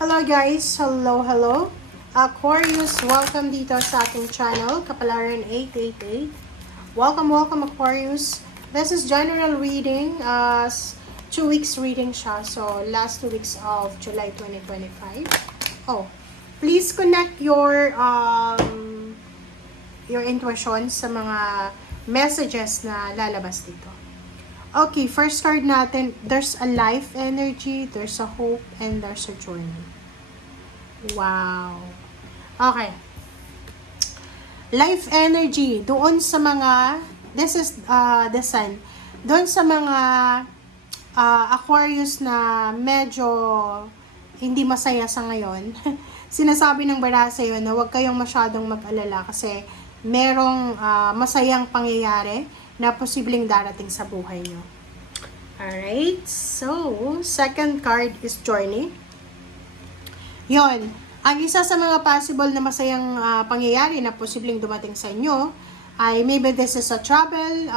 Hello guys! Hello! Aquarius, welcome dito sa ating channel, Kapalaran 888. Welcome Aquarius. This is general reading, 2 weeks reading siya. So, last 2 weeks of July 2025. Oh, please connect your intuition sa mga messages na lalabas dito. Okay, first card natin, there's a life energy, there's a hope, and there's a journey. Wow. Okay. Life energy, doon sa mga, this is the sun, doon sa mga Aquarius na medyo hindi masaya sa ngayon, sinasabi ng baraha sa'yo na huwag kayong masyadong mag-alala kasi merong masayang pangyayari na posibleng darating sa buhay nyo. Alright, so, second card is journey. Yon, ang isa sa mga possible na masayang pangyayari na posibleng dumating sa inyo ay maybe this is a travel,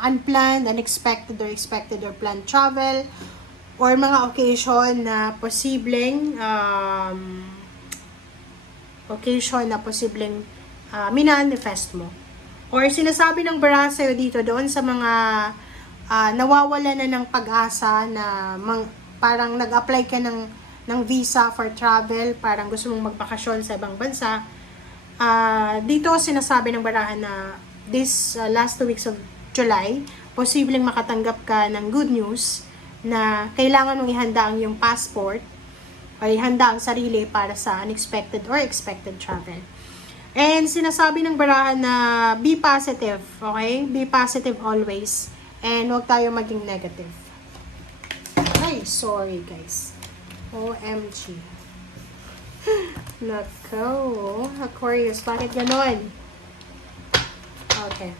unplanned, unexpected or expected or planned travel, or mga occasion na posibleng minanifest mo. Or sinasabi ng baraha sa'yo dito doon sa mga nawawala na ng pag-asa na parang nag-apply ka ng visa for travel, parang gusto mong magbakasyon sa ibang bansa. Dito sinasabi ng baraha na this last 2 weeks of July, posibleng makatanggap ka ng good news na kailangan mong ihanda ang iyong passport o ihanda ang sarili para sa unexpected or expected travel. And sinasabi ng baraha na be positive, okay? Be positive always. And huwag tayo maging negative. Ay, sorry guys. OMG. Nako. Aquarius, bakit ganon? Okay.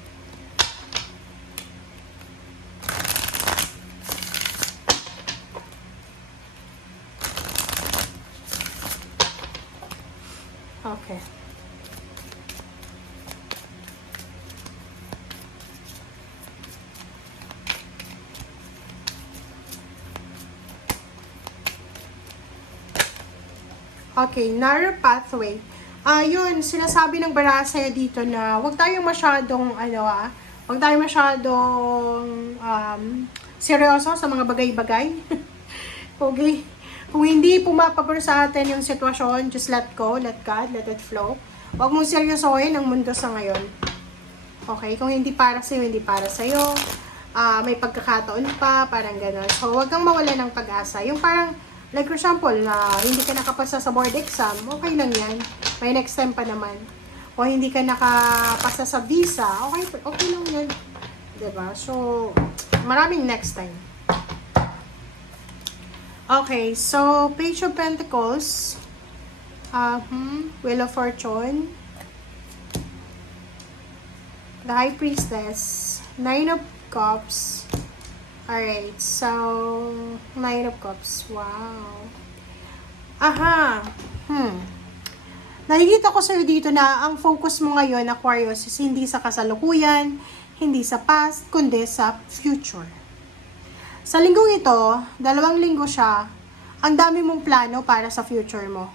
Okay. Okay, narrow pathway. Yun, sinasabi ng baraha sa'yo dito na huwag tayong masyadong, huwag tayong masyadong seryoso sa mga bagay-bagay. Okay? Kung hindi pumapabor sa atin yung sitwasyon, just let go, let God, let it flow. Huwag mong seryosohin ang mundo sa ngayon. Okay? Kung hindi para sa'yo, hindi para sa'yo. May pagkakataon pa, parang gano'n. So, huwag kang mawala ng pag-asa. Yung parang, like for example, na hindi ka nakapasa sa board exam, okay lang yan. May next time pa naman. O hindi ka nakapasa sa visa, okay lang yan. Diba? So, maraming next time. Okay, so, Page of Pentacles, Wheel of Fortune, the High Priestess, Nine of Cups. Alright, so, Nine of Cups. Wow. Aha. Nakikita ko sa'yo dito na ang focus mo ngayon, Aquarius, is hindi sa kasalukuyan, hindi sa past, kundi sa future. Sa linggong ito, 2 linggo siya, ang dami mong plano para sa future mo.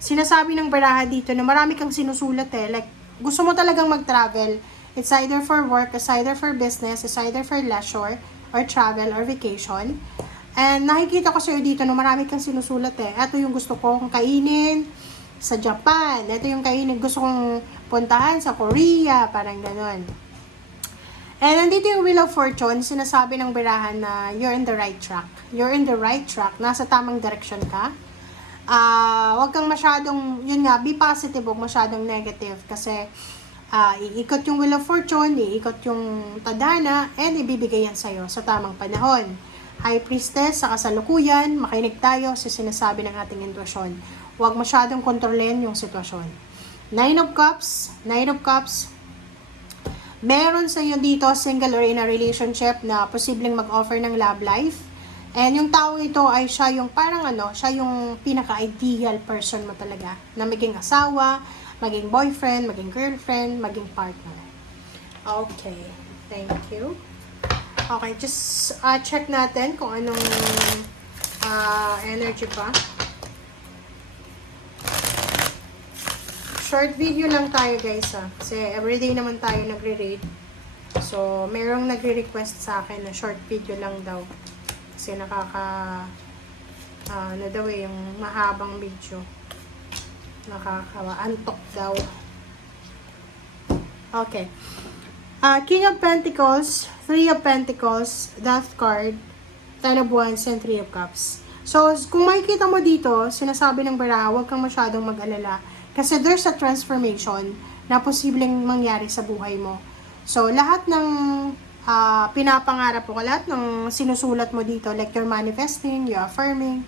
Sinasabi ng baraha dito na marami kang sinusulat like, gusto mo talagang mag-travel. It's either for work, it's either for business, it's either for leisure, or travel, or vacation. And nakikita ko sa'yo dito na marami kang sinusulat Ito yung gusto kong kainin sa Japan. Ito yung kainin gusto kong puntahan sa Korea. Parang ganon. And nandito yung Wheel of Fortune. Sinasabi ng birahan na you're in the right track. You're in the right track. Nasa tamang direction ka. Huwag kang masyadong, yun nga, be positive, huwag masyadong negative. Kasi iikot yung Wheel of Fortune, iikot yung tadhana, and ibibigay yan sa'yo sa tamang panahon. High Priestess, sa kasalukuyan, makinig tayo sa sinasabi ng ating intuition. Huwag masyadong kontrolin yung sitwasyon. Nine of Cups, meron sa iyo dito, single or in a relationship na posibleng mag-offer ng love life. And yung tao ito ay siya yung parang siya yung pinaka-ideal person mo talaga. Na maging asawa, maging boyfriend, maging girlfriend, maging partner. Okay, thank you. Okay, just check natin kung anong energy pa. short video lang tayo guys kasi everyday naman tayo nagre-read. So, merong nagre-request sa akin na short video lang daw. Kasi ano daw yung mahabang video. Nakakaantok daw. Okay. King of Pentacles, Three of Pentacles, Death card, Ten of Wands, and Three of Cups. So, kung makikita mo dito, sinasabi ng baraha, huwag kang masyadong mag-alala. Kasi there's a transformation na posibleng mangyari sa buhay mo. So, lahat ng pinapangarap mo, lahat ng sinusulat mo dito, like you're manifesting, you're affirming,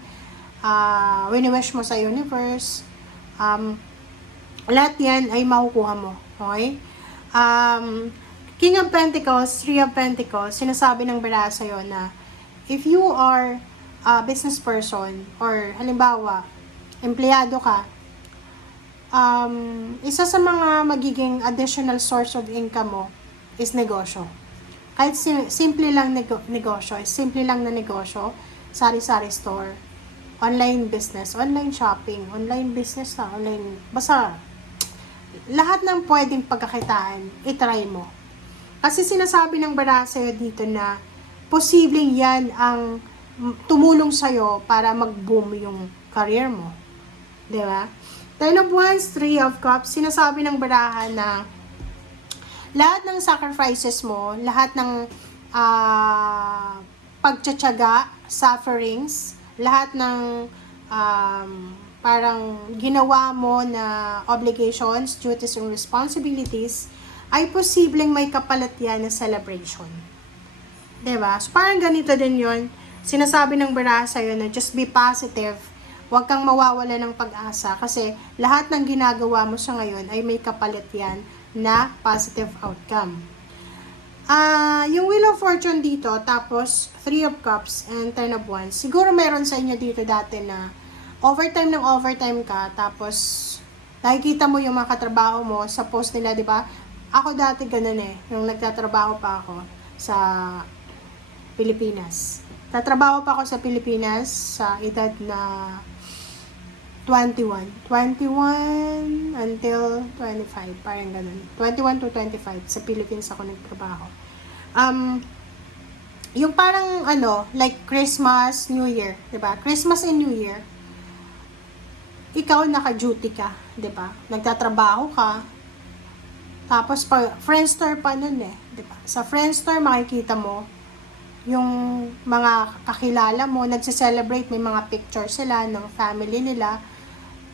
wini-wish mo sa universe, lahat yan ay makukuha mo. Okay? King of Pentacles, Three of Pentacles, sinasabi ng baraha sa'yo na if you are a business person or halimbawa, empleyado ka, isa sa mga magiging additional source of income mo is negosyo. Kahit simple lang negosyo, simple lang na negosyo, sari-sari store, online business, online shopping, online business na, online, basta, lahat ng pwedeng pagkakitaan, itry mo. Kasi sinasabi ng baraha sa'yo dito na posibleng yan ang tumulong sa'yo para mag-boom yung career mo. Diba? Ten of Wands, Three of Cups, sinasabi ng baraha na lahat ng sacrifices mo, lahat ng pagtsatsaga, sufferings, lahat ng parang ginawa mo na obligations, duties, and responsibilities, ay posibleng may kapalit yan na celebration. Diba? So, parang ganito din yun. Sinasabi ng baraha sa'yo na just be positive. Huwag kang mawawala ng pag-asa kasi lahat ng ginagawa mo sa ngayon ay may kapalit yan na positive outcome. Yung Wheel of Fortune dito, tapos Three of Cups and Ten of Wands. Siguro meron sa inyo dito dati na overtime ka, tapos nakikita mo yung mga katrabaho mo sa post nila, di ba? Ako dati ganun nung nagtatrabaho pa ako sa Pilipinas. Tatrabaho pa ako sa Pilipinas sa edad na 21 until 25, parang ganun. 21 to 25 sa Philippines ako nagtrabaho. Yung parang like Christmas, New Year, 'di ba? Christmas and New Year. Ikaw naka-duty ka, 'di ba? Nagtatrabaho ka. Tapos Friendster pa nun 'di ba? Sa Friendster makikita mo yung mga kakilala mo, nagse-celebrate, may mga pictures sila ng family nila.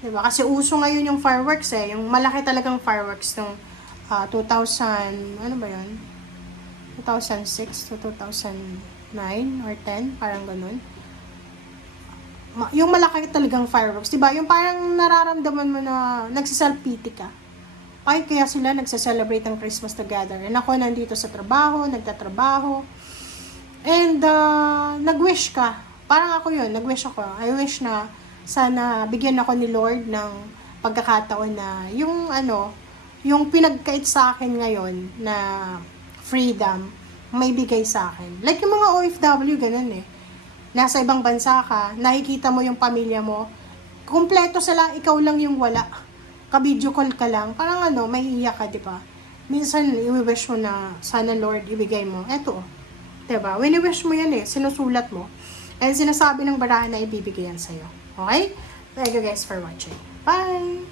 Diba? Kasi uso ngayon yung fireworks yung malaki talagang fireworks ng 2000, ano ba yun? 2006 to 2009 or 10, parang ganun. Yung malaki talagang fireworks, diba? Yung parang nararamdaman mo na nagsiself-pity ka. Ay, kaya sila nagse-celebrate ng Christmas together. And ako nandito sa trabaho, nagtatrabaho. And, nag-wish ka. Parang ako yun, nag-wish ako. I wish na sana bigyan ako ni Lord ng pagkakataon na yung pinagkait sa akin ngayon na freedom, may bigay sa akin. Like yung mga OFW, ganun Nasa ibang bansa ka, nakikita mo yung pamilya mo, kumpleto sila, ikaw lang yung wala. Ka-video call ka lang, parang may iyak ka, di ba? Minsan, i-wish mo na sana Lord, ibigay mo. Eto, diba? Wini-wish mo yan sinusulat mo. And sinasabi ng baraha na ibibigay yan sa'yo. Okay? Thank you guys for watching. Bye!